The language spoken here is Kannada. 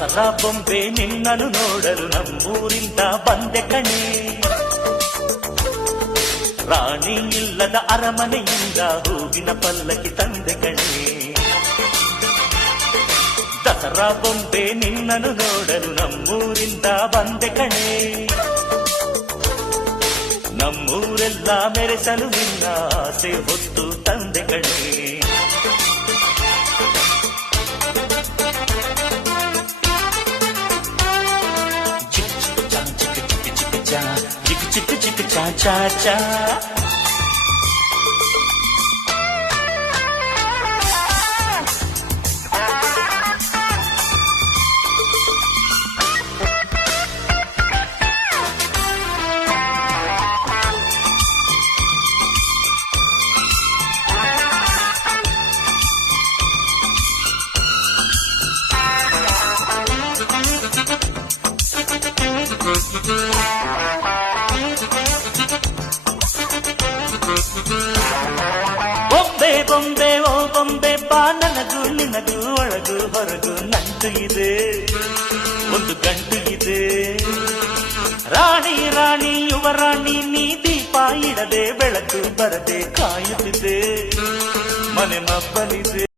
ದಸರಾ ಬೊಂಬೆ ನಿನ್ನನ್ನು ನೋಡಲು ನಮ್ಮೂರಿಂದ ಬಂದೆ ಕಣೆ. ರಾಣಿ ಇಲ್ಲದ ಅರಮನೆಯಿಂದ ಹೂವಿನ ಪಲ್ಲಕ್ಕಿ ತಂದೆ ಕಣೆ. ದಸರಾ ಬೊಂಬೆ ನಿನ್ನನ್ನು ನೋಡಲು ನಮ್ಮೂರಿಂದ ಬಂದೆ ಕಣೆ. ನಮ್ಮೂರೆಲ್ಲ ಮೆರೆಸಲು ನಿನ್ನ ಆಸೆ ಹೊತ್ತು ತಂದೆ ಕಣೆ. ಚಿಕ್ಕ ಚಿಕ್ಕ ಚಿಕ್ಕ ಚಾ ಚಾ ಚಾ ಬೊಂಬೆ ಬೊಂಬೆ ಓ ಬೊಂಬೆ ಬಾ, ನನಗೂ ನಿನಗೂ ಒಳಗು ಹೊರಗು ನಂಟು ಇದೆ, ಒಂದು ಗಂಟು ಇದೆ. ರಾಣಿ ರಾಣಿ ಯುವರಾಣಿ ನೀ ದೀಪ ಇಡದೆ ಬೆಳಕು ಬರದೆ ಕಾಯುತ್ತಿದೆ, ಮನೆ ಮಬ್ಬಲಿದೆ.